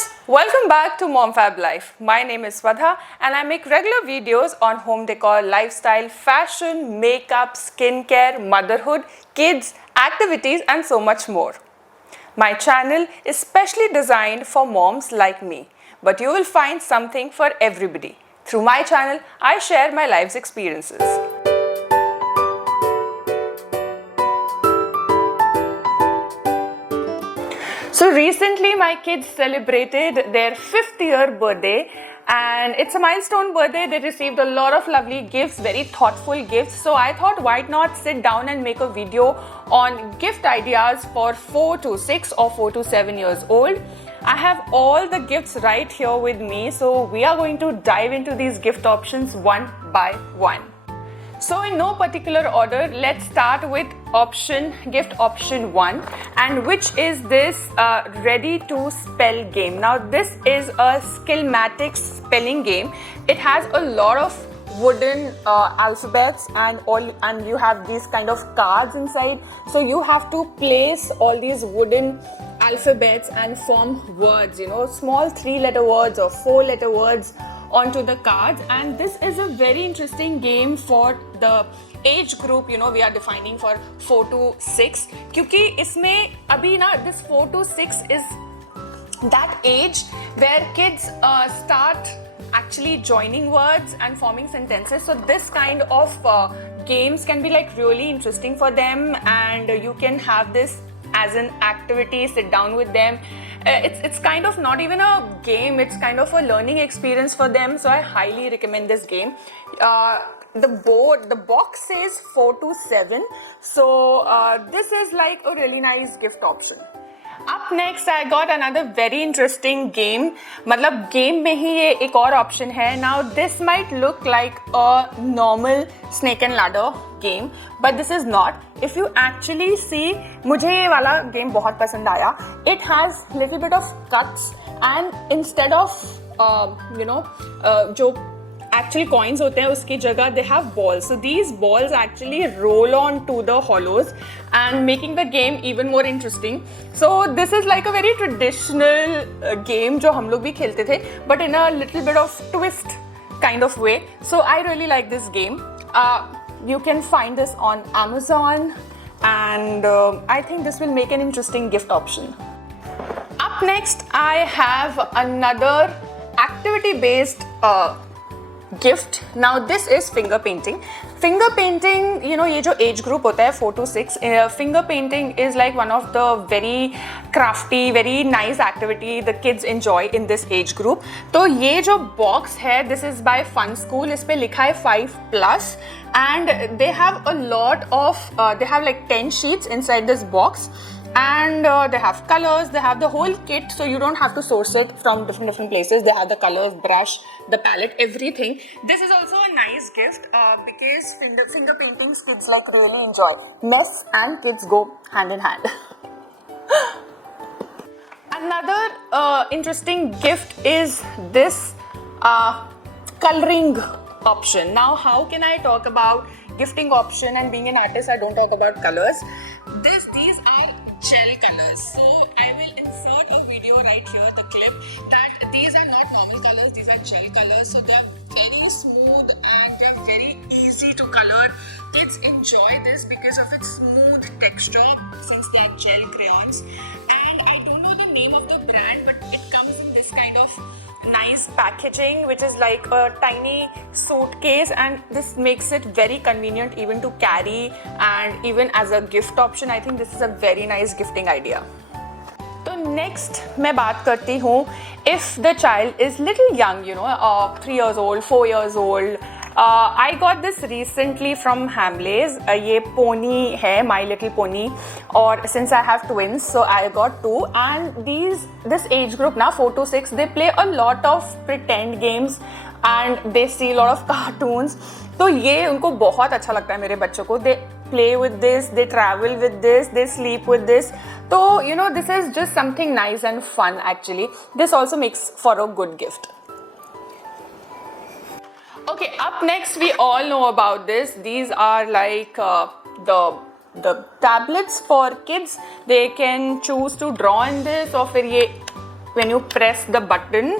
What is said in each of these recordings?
friends, welcome back to Mom Fab Life. My name is Swadha and I make regular videos on home decor, lifestyle, fashion, makeup, skincare, motherhood, kids, activities and so much more. My channel is specially designed for moms like me, but you will find something for everybody. Through my channel, I share my life's experiences. So recently my kids celebrated their 5th year birthday and it's a milestone birthday. They received a lot of lovely gifts, very thoughtful gifts. So I thought why not sit down and make a video on gift ideas for 4 to 6 or 4 to 7 years old. I have all the gifts right here with me. So we are going to dive into these gift options one by one. So in no particular order, let's start with gift option 1, and which is this ready to spell game. Now this is a Skillmatic spelling game. It has a lot of wooden alphabets and you have these kind of cards inside. So you have to place all these wooden alphabets and form words, small 3-letter words or 4-letter words onto the cards. And this is a very interesting game for the age group, we are defining for 4 to 6, क्योंकि इसमें अभी ना this 4 to 6 is that age where kids start actually joining words and forming sentences. So this kind of games can be like really interesting for them, and you can have this as an activity, sit down with them. It's kind of not even a game, it's kind of a learning experience for them. So I highly recommend this game. The box says 4 to 7. So this is like a really nice gift option. Up next, I got another very interesting game. मतलब game में ही ये एक और option है. Now this might look like a normal snake and ladder game, but this is not. If you actually see, मुझे ये वाला game बहुत पसंद आया. It has little bit of cuts, and instead of जो actually coins होते हैं उसकी जगह they have balls. So these balls actually roll on to the hollows and making the game even more interesting. So this is like a very traditional game जो हम लोग भी खेलते थे, but in a little bit of twist kind of way. So I really like this game. You can find this on Amazon, and I think this will make an interesting gift option. Up next, I have another activity-based gift. Now this is finger painting. Finger painting, ये जो age group होता है 4 to 6, finger painting is like one of the very crafty, very nice activity the kids enjoy in this age group. तो ये जो box है, this is by Fun School. इस पे लिखा है 5+, and they have a lot of, they have like 10 sheets inside this box. And they have colors, they have the whole kit, so you don't have to source it from different places. They have the colors, brush, the palette, everything. This is also a nice gift because finger paintings kids like really enjoy. Mess and kids go hand in hand. Another interesting gift is this coloring option. Now how can I talk about gifting option and being an artist? I don't talk about colors. These are gel colors. So I will insert a video right here, the clip, that these are not normal colors, these are gel colors. So they are very smooth and they are very easy to color. Kids enjoy this because of its smooth texture, since they are gel crayons. And I don't know the name of the brand, but it comes in this kind of nice packaging, which is like a tiny suitcase, and this makes it very convenient even to carry and even as a gift option. I think this is a very nice gifting idea. So next मैं बात करती हूँ, if the child is little young, 3 years old, 4 years old. I got this recently from Hamleys. ये pony है, My Little Pony, or since I have twins, so I got 2. And this age group now 4 to 6, they play a lot of pretend games and they see a lot of cartoons. तो ये उनको बहुत अच्छा लगता है मेरे बच्चों को. They play with this, they travel with this, they sleep with this. So this is just something nice and fun actually. This also makes for a good gift. Okay, up next we all know about this. These are like the tablets for kids. They can choose to draw in this, or फिर ये when you press the button,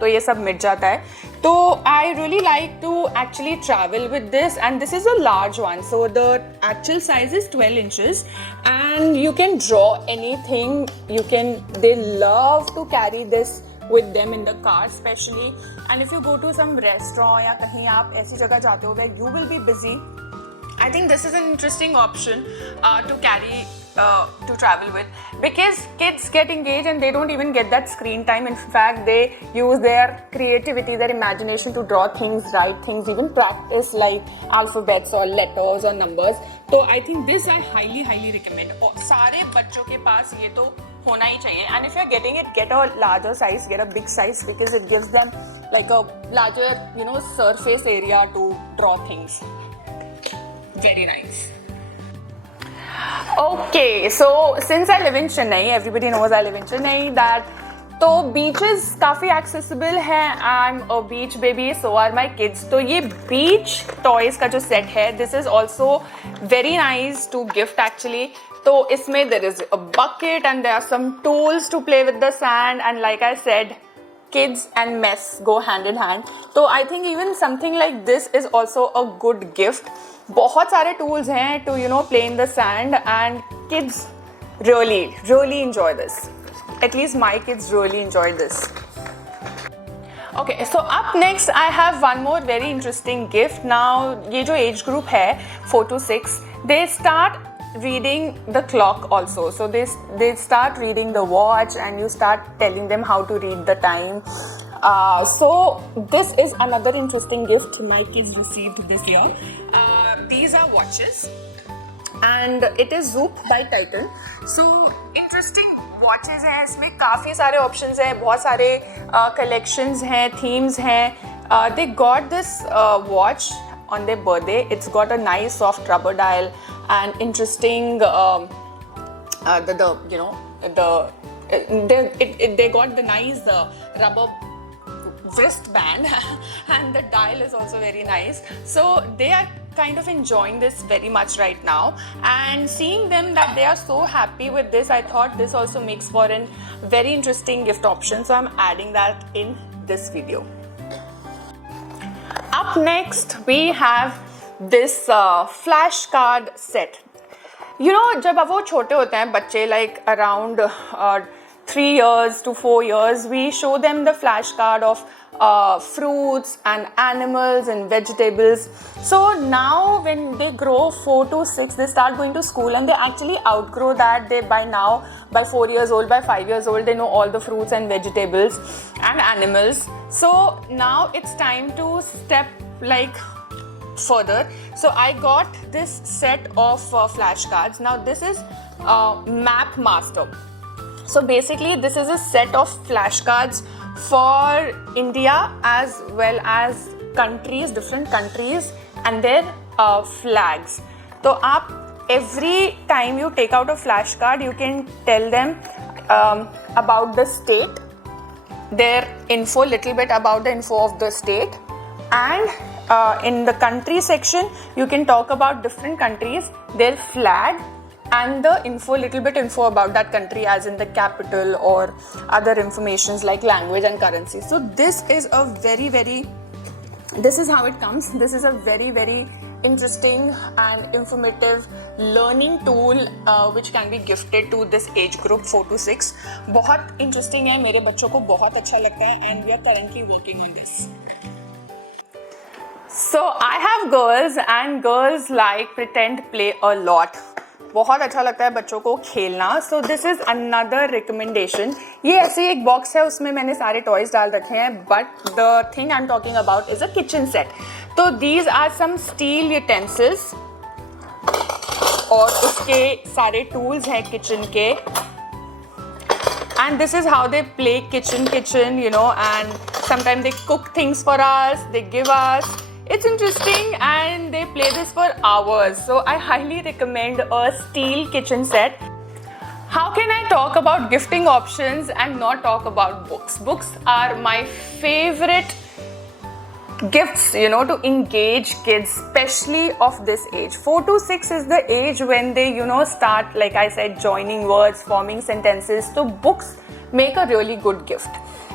तो ये सब मिट जाता है. तो I really like to actually travel with this, and this is a large one. So the actual size is 12 inches, and you can draw anything. They love to carry this with them in the car, especially. And if you go to some restaurant या कहीं आप ऐसी जगह जाते हो where you will be busy, I think this is an interesting option to carry to travel with, because kids get engaged and they don't even get that screen time. In fact, they use their creativity, their imagination to draw things, write things, even practice like alphabets or letters or numbers. So I think this I highly recommend. और सारे बच्चों के पास ये तो होना ही चाहिए. And if you're getting it, get a larger size, get a big size, because it gives them like a larger, surface area to draw things. Very nice. Okay, so since I live in Chennai, everybody knows I live in Chennai, that तो beaches काफ़ी accessible हैं. I'm a beach baby, so are my kids. तो ये beach toys का जो set है, this is also very nice to gift actually. तो इसमें there is a bucket and there are some tools to play with the sand, and like I said, kids and mess go hand in hand. तो I think even something like this is also a good gift. बहुत सारे tools हैं to play in the sand, and kids really enjoy this. At least my kids really enjoy this. Okay, so up next I have one more very interesting gift. Now ये जो age group है 4 to 6, they start reading the clock also. So they start reading the watch, and you start telling them how to read the time. So this is another interesting gift my kids received this year. These are watches, and it is Zoop by Titan. So interesting watches हैं, इसमें काफ़ी सारे options हैं, बहुत सारे collections हैं, themes हैं. They got this watch on their birthday. It's got a nice soft rubber dial and interesting they got the nice rubber wristband and the dial is also very nice. So they are kind of enjoying this very much right now, and seeing them that they are so happy with this, I thought this also makes for a very interesting gift option. So I'm adding that in this video. Up next we have this flashcard set. जब अब वो छोटे होते हैं बच्चे, like around 3 years to 4 years, we show them the flashcard of fruits and animals and vegetables. So now when they grow 4 to 6, they start going to school, and they actually outgrow that. They by 4 years old, by 5 years old, they know all the fruits and vegetables and animals. So now it's time to step further. So I got this set of flashcards. Now this is Map Master. So basically this is a set of flashcards for India as well as countries, different countries and their flags. So every time you take out a flashcard, you can tell them about the state, their info, little bit about the info of the state, and in the country section you can talk about different countries, their flag, and the little bit info about that country, as in the capital or other informations like language and currency. So this is this is how it comes. This is a very interesting and informative learning tool which can be gifted to this age group 4 to 6. बहुत interesting है, मेरे बच्चों को बहुत अच्छा लगता है, and we are currently working on this. So I have girls, and girls like pretend play a lot. बहुत अच्छा लगता है बच्चों को खेलना. So this is another recommendation. ये ऐसी एक बॉक्स है, उसमें मैंने सारे टॉयज डाल रखे हैं, but the thing I'm talking about is a kitchen set. तो these are some steel utensils और उसके सारे tools हैं किचन के. And this is how they play kitchen, and sometimes they cook things for us, they give us. It's interesting, and they play this for hours. So I highly recommend a steel kitchen set. How can I talk about gifting options and not talk about books? Books are my favorite gifts, to engage kids, especially of this age. 4 to 6 is the age when they, start, like I said, joining words, forming sentences. So books make a really good gift.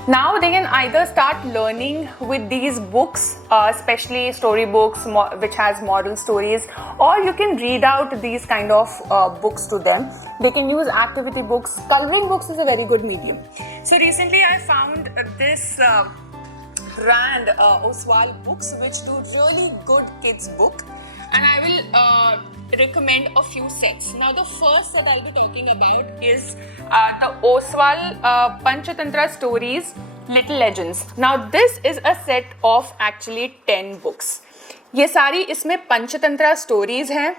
Now they can either start learning with these books, especially storybooks, which has moral stories, or you can read out these kind of books to them. They can use activity books. Coloring books is a very good medium. So recently I found this brand, Oswald Books, which do really good kids book, and I will recommend a few sets. Now the first that I'll be talking about is the Oswald Panchatantra Stories Little Legends. Now this is a set of actually 10 books. ये सारी इसमें Panchatantra stories हैं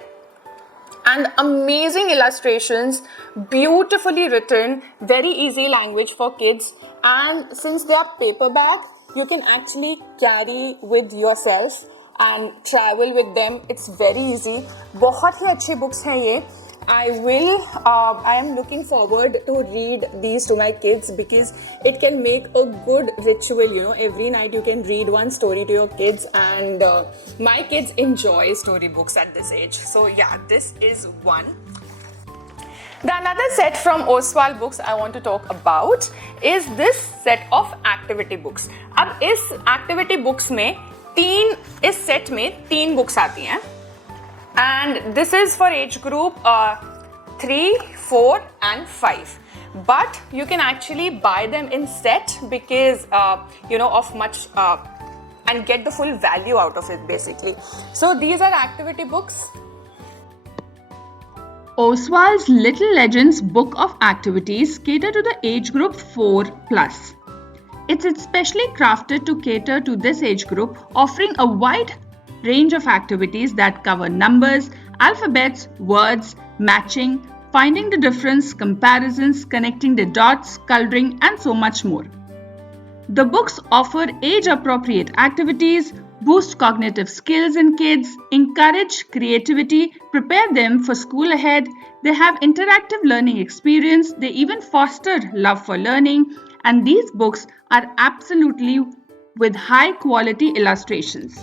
and amazing illustrations, beautifully written, very easy language for kids, and since they are paperback, you can actually carry with yourself and travel with them. It's very easy. बहुत ही अच्छी books हैं ये. I am looking forward to read these to my kids because it can make a good ritual. Every night you can read one story to your kids, and my kids enjoy storybooks at this age. So yeah, this is one. The another set from Oswald Books I want to talk about is this set of activity books. अब इस activity books में इस set में 3 books आती हैं, and this is for age group 3, 4 and 5. But you can actually buy them in set because of much and get the full value out of it basically. So these are activity books. Oswald's Little Legends book of activities cater to the age group 4+. It's especially crafted to cater to this age group, offering a wide range of activities that cover numbers, alphabets, words, matching, finding the difference, comparisons, connecting the dots, coloring, and so much more. The books offer age-appropriate activities, boost cognitive skills in kids, encourage creativity, prepare them for school ahead. They have interactive learning experience. They even foster love for learning. And these books are absolutely with high quality illustrations.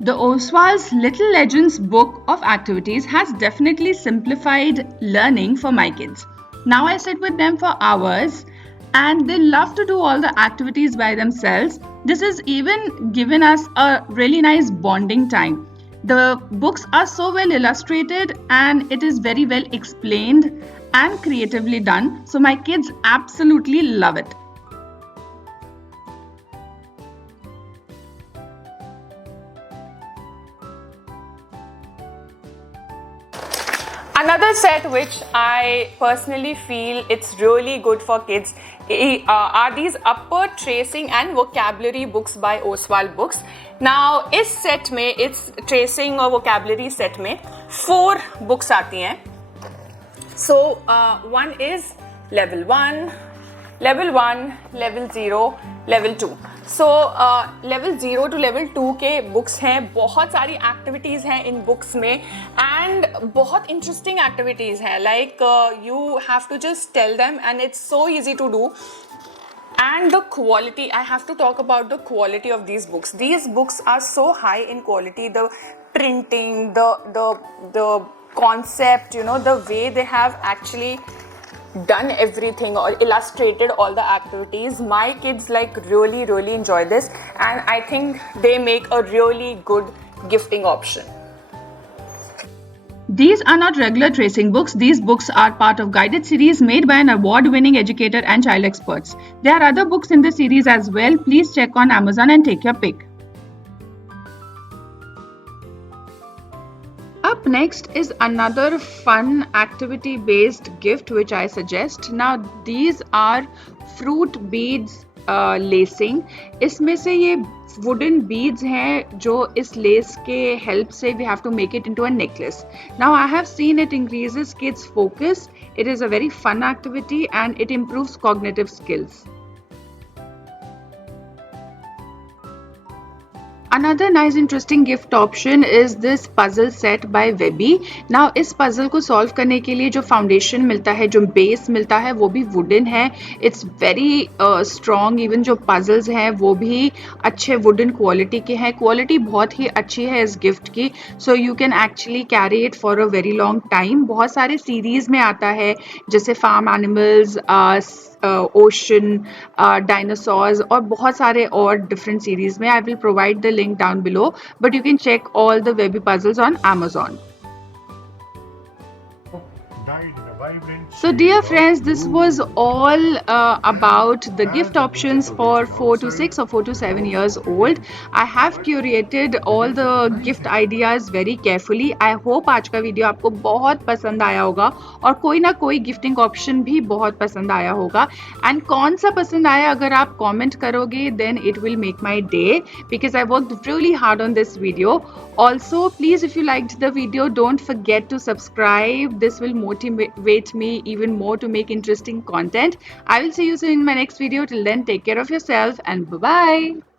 The Oswald's Little Legends book of activities has definitely simplified learning for my kids. Now I sit with them for hours and they love to do all the activities by themselves. This has even given us a really nice bonding time. The books are so well illustrated and it is very well explained and creatively done. So my kids absolutely love it. Another set which I personally feel it's really good for kids are these upper tracing and vocabulary books by Oswald Books. Now इस set में, इस tracing और vocabulary set में 4 books आती हैं. So one is level 1, level 0, level 2. So level 0 to level 2 के books हैं. बहुत सारी activities हैं इन books में and बहुत interesting activities हैं. Like you have to just tell them and it's so easy to do. And the quality, I have to talk about the quality of these books. These books are so high in quality. The printing, the concept, the way they have actually done everything or illustrated all the activities. My kids really enjoy this, and I think they make a really good gifting option. These are not regular tracing books. These books are part of guided series made by an award-winning educator and child experts. There are other books in the series as well. Please check on Amazon and take your pick. Up next is another fun activity-based gift which I suggest. Now these are fruit beads lacing. इसमें से ये wooden beads हैं जो इस lace के help से we have to make it into a necklace. Now I have seen it increases kids' focus. It is a very fun activity and it improves cognitive skills. Another nice interesting gift option is this puzzle set by Webby. Now इस puzzle को solve करने के लिए जो foundation मिलता है, जो base मिलता है, वो भी wooden है. It's very strong. Even जो puzzles हैं वो भी अच्छे wooden quality के हैं. Quality बहुत ही अच्छी है इस gift की. So you can actually carry it for a very long time. बहुत सारे series में आता है जैसे farm animals, ओशन, डायनासोर्स और बहुत सारे और डिफरेंट सीरीज में. I will provide the link down below, but you can check all the Webby puzzles on Amazon. So dear friends, this was all about the gift options for 4 to 6 or 4 to 7 years old. I have curated all the gift ideas very carefully. I hope आज का video आपको बहुत पसंद आया होगा और कोई ना कोई गिफ्टिंग ऑप्शन भी बहुत पसंद आया होगा. एंड कौन सा पसंद आया अगर आप कमेंट करोगे then it will make my day, because I worked really hard on this video. Also, please, if you liked the video, don't forget to subscribe. This will motivate me even more to make interesting content. I will see you soon in my next video. Till then, take care of yourself and bye-bye.